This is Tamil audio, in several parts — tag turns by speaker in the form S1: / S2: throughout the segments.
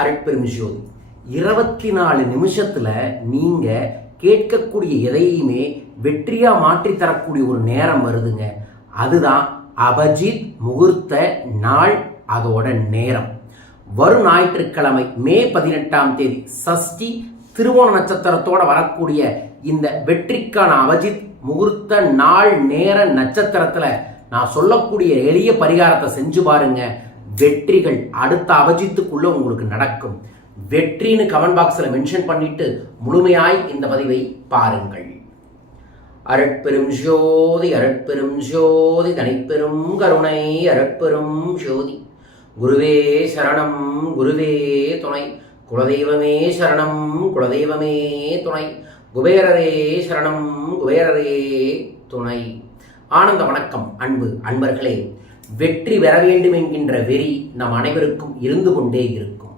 S1: அருட்பெரும் ஜோதி. இருபத்தி நாலு நிமிஷத்தில் நீங்கள் கேட்கக்கூடிய எதையுமே வெற்றியாக மாற்றி தரக்கூடிய ஒரு நேரம் வருதுங்க. அதுதான் அபஜித் முகூர்த்த நாள் அதோட நேரம். வரும் ஞாயிற்றுக்கிழமை மே பதினெட்டாம் தேதி சஷ்டி திருவோண நட்சத்திரத்தோட வரக்கூடிய இந்த வெற்றிக்கான அபஜித் முகூர்த்த நாள் நேர நட்சத்திரத்தில் நான் சொல்லக்கூடிய எளிய பரிகாரத்தை செஞ்சு பாருங்கள் வெற்றிகள் அடுத்த அபஜித்துக்குள்ள உங்களுக்கு நடக்கும். வெற்றின்னு கமெண்ட் பாக்ஸில் மென்ஷன் பண்ணிட்டு முழுமையாய் இந்த பதிவை பாருங்கள். அரட்பெரும் ஜோதி அரட்பெரும் ஜோதி தனிப்பெரும் கருணை அரட்பெரும் ஜோதி. குருவே சரணம் குருவே துணை. குலதெய்வமே சரணம் குலதெய்வமே துணை. குபேரரே சரணம் குபேரரே துணை. ஆனந்த வணக்கம் அன்பு அன்பர்களே. வெற்றி பெற வேண்டும் என்கின்ற வெறி நம் அனைவருக்கும் இருந்து கொண்டே இருக்கும்.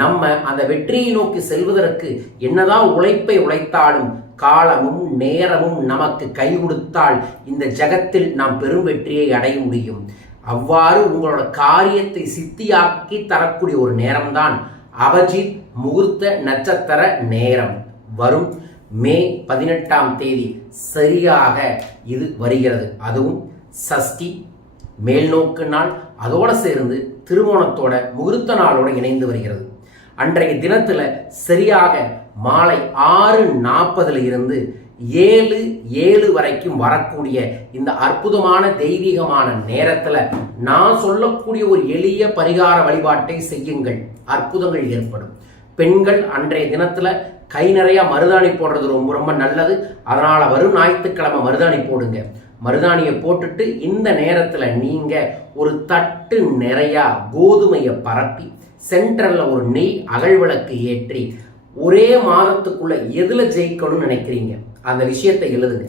S1: நம்ம அந்த வெற்றியை நோக்கி செல்வதற்கு என்னதான் உழைப்பை உழைத்தாலும் காலமும் நேரமும் நமக்கு கை கொடுத்தால் இந்த ஜகத்தில் நாம் பெரும் வெற்றியை அடைய முடியும். அவ்வாறு உங்களோட காரியத்தை சித்தியாக்கி தரக்கூடிய ஒரு நேரம்தான் அபஜித் முகூர்த்த நட்சத்திர நேரம். வரும் மே பதினெட்டாம் தேதி சரியாக இது வருகிறது. அதுவும் சஷ்டி மேல்நோக்கு நாள் அதோடு சேர்ந்து திருவோணத்தோட முகூர்த்த நாளோட இணைந்து வருகிறது. அன்றைய தினத்தில் சரியாக மாலை ஆறு நாற்பதுல இருந்து ஏழு ஏழு வரைக்கும் வரக்கூடிய இந்த அற்புதமான தெய்வீகமான நேரத்தில் நான் சொல்லக்கூடிய ஒரு எளிய பரிகார வழிபாட்டை செய்யுங்கள். அற்புதங்கள் ஏற்படும். பெண்கள் அன்றைய தினத்தில் கை நிறைய மருதாணி போடுறது ரொம்ப ரொம்ப நல்லது. அதனால் வரும் ஞாயிற்றுக்கிழமை மருதாணி போடுங்க. மருதாணியை போட்டுட்டு இந்த நேரத்தில் நீங்கள் ஒரு தட்டு நிறையா கோதுமையை பரப்பி சென்டரில் ஒரு நெய் அகழ்விளக்கு ஏற்றி ஒரே மாதத்துக்குள்ள எதில் ஜெயிக்கணும்னு நினைக்கிறீங்க? அந்த விஷயத்தை எழுதுங்க.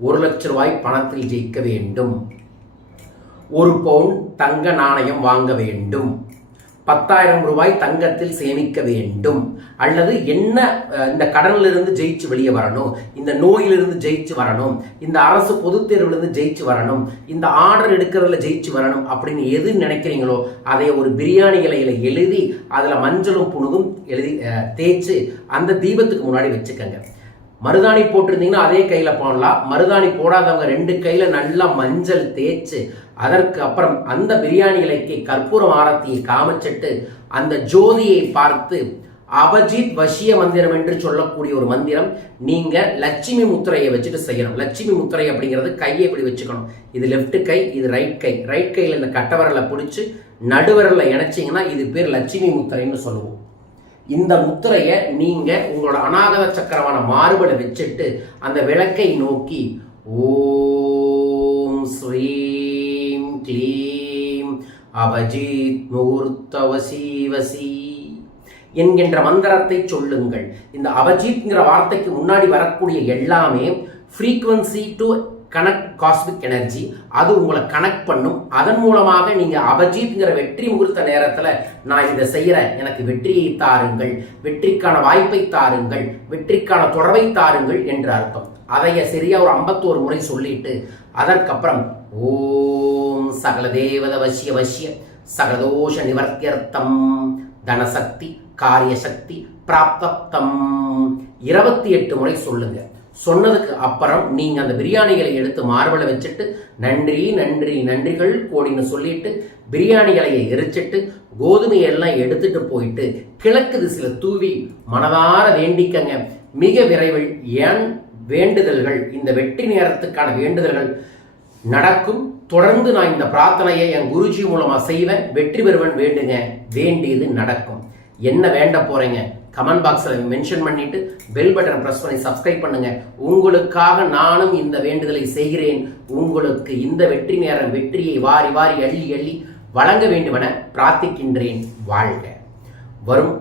S1: ஒரு லட்ச ரூபாய் பணத்தில் ஜெயிக்க வேண்டும். ஒரு பவுன் தங்க நாணயம் வாங்க வேண்டும். பத்தாயிரம் ரூபாய் தங்கத்தில் சேமிக்க வேண்டும். அல்லது என்ன அஹ், இந்த கடனிலிருந்து ஜெயிச்சு வெளியே வரணும் இந்த நோயிலிருந்து ஜெயிச்சு வரணும் இந்த அரசு பொதுத் தேர்விலிருந்து ஜெயிச்சு வரணும் இந்த ஆர்டர் எடுக்கிறதுல ஜெயிச்சு வரணும் அப்படின்னு எது நினைக்கிறீங்களோ அதை ஒரு பிரியாணி இலையில எழுதி அதுல மஞ்சளும் புணுகும் எழுதி அஹ், தேய்ச்சு அந்த தீபத்துக்கு முன்னாடி வச்சுக்கோங்க. மருதாணி போட்டிருந்தீங்கன்னா அதே கையில போடலாம். மருதாணி போடாதவங்க ரெண்டு கையில நல்லா மஞ்சள் தேய்ச்சு அதற்கு அப்புறம் அந்த பிரியாணி இலைக்கு கற்பூரம் ஆரத்தியை காமிச்சிட்டு அந்த ஜோதியை பார்த்து அபஜித் வசிய மந்திரம் என்று சொல்லக்கூடிய ஒரு மந்திரம் நீங்க லட்சுமி முத்திரையை வச்சுட்டு செய்யணும். லட்சுமி முத்திரை அப்படிங்கிறது கையை இப்படி வச்சுக்கணும். இது லெஃப்ட் கை இது ரைட் கை. ரைட் கையில் இந்த கட்டவரலை பிடிச்சி நடுவரில் இணைச்சிங்கன்னா இது பேர் லட்சுமி முத்திரைன்னு சொல்லுவோம். இந்த முத்திரையை நீங்க உங்களோட அநாகத சக்கரமான மாறுபட வச்சுட்டு அந்த விளக்கை நோக்கி ஓம் ஸ்ரீ க்ளீம். அபஜித் முகூர்த்தவசீவசி என்கின்ற மந்திரத்தை சொல்லுங்கள். இந்த அபஜித்ங்கிற வார்த்தைக்கு முன்னாடி வரக்கூடிய எல்லாமே frequency to connect cosmic energy அது உங்களை கனெக்ட் பண்ணும். அதன் மூலமாக நீங்கள் அபஜித்ங்கிற வெற்றி முகூர்த்த நேரத்தில் நான் இதை செய்கிற எனக்கு வெற்றியை தாருங்கள். வெற்றிக்கான வாய்ப்பை தாருங்கள். வெற்றிக்கான தொடர்பை தாருங்கள் என்று அர்த்தம். அதைய சரியா ஒரு ஐம்பத்தோரு முறை சொல்லிட்டு அதற்கப்புறம் ஓம் சகல தேவத வசிய வசிய சகலதோஷ நிவர்த்தியர்த்தம் தனசக்தி காரியசக்தி பிராப்தம். இருபத்தி எட்டு முறை சொல்லுங்க. சொன்னதுக்கு அப்புறம் நீங்க அந்த பிரியாணிகளை எடுத்து மார்பலை வச்சுட்டு நன்றி நன்றி நன்றிகள் கோடின்னு சொல்லிட்டு பிரியாணிகளையை எரிச்சிட்டு கோதுமையை எல்லாம் எடுத்துட்டு போயிட்டு கிழக்கு திசையில தூவி மனதார வேண்டிக்கங்க. மிக விரைவில் ஏன் வேண்டுதல்கள் இந்த வெற்றி நேரத்துக்கான வேண்டுதல்கள் நடக்கும். தொடர்ந்து நான் இந்த பிரார்த்தனையை என் குருஜி மூலமாக செய்வேன். வெற்றி பெறுவன் வேண்டுங்க. வேண்டியது நடக்கும். என்ன வேண்ட போகிறீங்க கமெண்ட் பாக்ஸில் மென்ஷன் பண்ணிட்டு பெல் பட்டனை ப்ரெஸ் பண்ணி சப்ஸ்கிரைப் பண்ணுங்க. உங்களுக்காக நானும் இந்த வேண்டுதலை செய்கிறேன். உங்களுக்கு இந்த வெற்றி நேரம் வெற்றியை வாரி வாரி அள்ளி அள்ளி வழங்க வேண்டுமென பிரார்த்திக்கின்றேன். வாழ்க. வரும்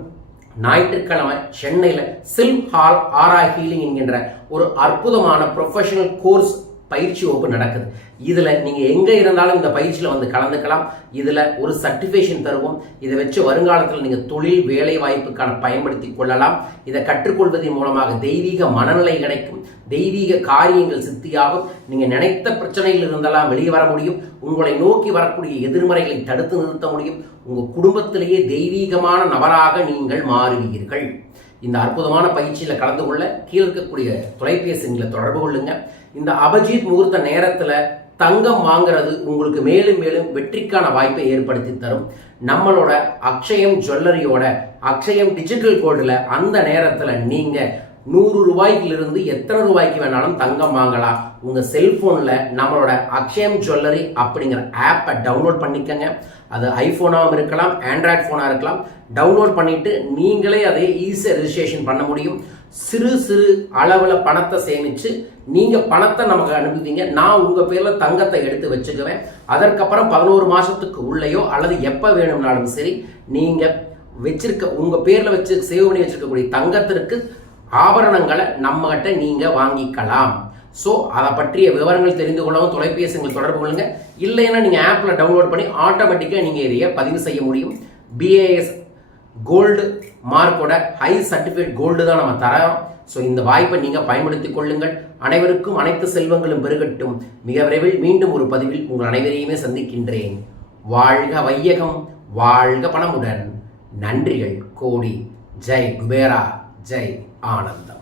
S1: ஞாயிற்றுக்கிழமை சென்னையில் சில்க் ஹால் ஆரா ஹீலிங் என்கின்ற ஒரு அற்புதமான ப்ரொஃபஷனல் கோர்ஸ் பயிற்சி வகுப்பு நடக்குது. இதில் நீங்கள் எங்கே இருந்தாலும் இந்த பயிற்சியில் வந்து கலந்துக்கலாம். இதில் ஒரு சர்டிஃபிகேஷன் தருவோம். இதை வச்சு வருங்காலத்தில் நீங்கள் தொழில் வேலை வாய்ப்புக்கான பயன்படுத்தி கொள்ளலாம். இதை கற்றுக்கொள்வதன் மூலமாக தெய்வீக மனநிலை கிடைக்கும். தெய்வீக காரியங்கள் சித்தியாகும். நீங்கள் நினைத்த பிரச்சனையில் இருந்தெல்லாம் வெளியே வர முடியும். உங்களை நோக்கி வரக்கூடிய எதிர்மறைகளை தடுத்து நிறுத்த முடியும். உங்கள் குடும்பத்திலேயே தெய்வீகமான நபராக நீங்கள் மாறுவீர்கள். இந்த அற்புதமான பயிற்சியில் கலந்து கொள்ள கீழே இருக்கக்கூடிய தொலைபேசி எங்களை தொடர்பு கொள்ளுங்கள் இந்த அபஜித் முகூர்த்த நேரத்தில் தங்கம் வாங்குறது உங்களுக்கு மேலும் மேலும் வெற்றிக்கான வாய்ப்பை ஏற்படுத்தி தரும். நம்மளோட அக்ஷயம் ஜுவல்லரியோட அக்ஷயம் டிஜிட்டல் கோல்டில் அந்த நேரத்தில் நீங்கள் நூறு ரூபாய்க்கிலிருந்து எத்தனை ரூபாய்க்கு வேணாலும் தங்கம் வாங்கலாம். உங்கள் செல்ஃபோனில் நம்மளோட அக்ஷயம் ஜுவல்லரி அப்படிங்கிற ஆப்பை டவுன்லோட் பண்ணிக்கங்க. அது ஐஃபோனாகவும் இருக்கலாம் ஆண்ட்ராய்ட் ஃபோனாக இருக்கலாம். டவுன்லோட் பண்ணிட்டு நீங்களே அதை ஈஸியாக ரிஜிஸ்ட்ரேஷன் பண்ண முடியும். சிறு சிறு அளவில் பணத்தை சேமித்து நீங்கள் பணத்தை நமக்கு அனுப்புவீங்க நான் உங்கள் பேரில் தங்கத்தை எடுத்து வச்சுக்குவேன். அதற்கப்புறம் பதினோரு மாதத்துக்கு உள்ளேயோ அல்லது எப்போ வேணும்னாலும் சரி நீங்கள் வச்சிருக்க உங்கள் பேரில் வச்சு சேவ் பண்ணி வச்சிருக்கக்கூடிய தங்கத்திற்கு ஆபரணங்களை நம்மகிட்ட நீங்கள் வாங்கிக்கலாம். ஸோ அதை பற்றிய விவரங்கள் தெரிந்து கொள்ளவும் தொலைபேசிகள் தொடர்பு கொள்ளுங்க. இல்லைன்னா நீங்கள் ஆப்பில் டவுன்லோட் பண்ணி ஆட்டோமேட்டிக்காக நீங்கள் இதைய பதிவு செய்ய முடியும். பிஏஎஸ் கோல்டு மார்க்கோட ஹை சர்டிஃபிகேட் கோல்டு தான் நம்ம தரோம் ஸோ இந்த வாய்ப்பை நீங்கள் பயன்படுத்திக் கொள்ளுங்கள். அனைவருக்கும் அனைத்து செல்வங்களும் பெருகட்டும். மிக விரைவில் மீண்டும் ஒரு பதிவில் உங்கள் அனைவரையுமே சந்திக்கின்றேன். வாழ்க வையகம் வாழ்க பணமுடன். நன்றிகள் கோடி. ஜெய் குபேரா ஜெய். 阿冷的。